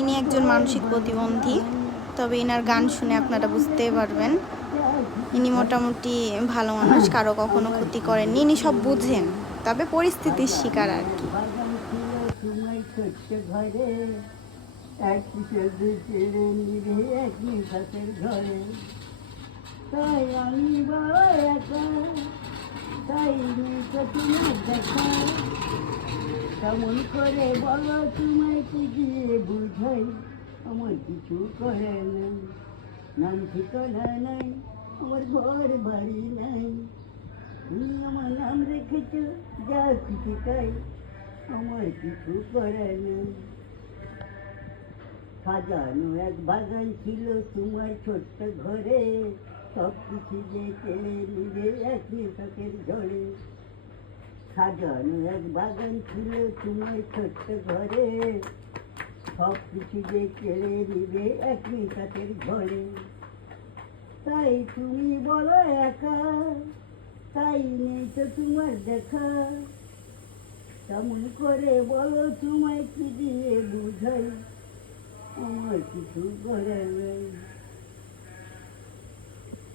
ইনি একজন মানসিক প্রতিবন্ধী, তবে ইনার গান শুনে আপনারা বুঝতে পারবেন ইনি মোটামুটি ভালো মানুষ, কারো কখনো ক্ষতি করেননি, ইনি সব বুঝেন, তবে পরিস্থিতির শিকার আর কি। তাই আমি বড় একা, তাই তোমার দেখা, কেমন করে বলো তোমায় বুঝিয়ে বুঝাই, আমার কিছু করে নাই, নাম ঠিকানা নাই, আমার ঘর বাড়ি নাই, তুমি আমার নাম রেখেছ যা খুশি তাই, আমার কিছু করে নাই। সাজানো এক বাগান ছিল তোমার ছোট্ট ঘরে, সব কিছু যে কেড়ে নিবে এক নিশকের ঝড়ে। সাজানো এক বাগান ছিল তোমার ছোট্ট ঘরে, সব কিছু যে কেড়ে নিবে এক নিশকের ঝড়ে। তাই তুমি বলো একা, তাই নেই তো তোমার দেখা, কেমন করে বলো তোমায় কি দিয়ে বুঝাই, আমার কিছু করে নাই।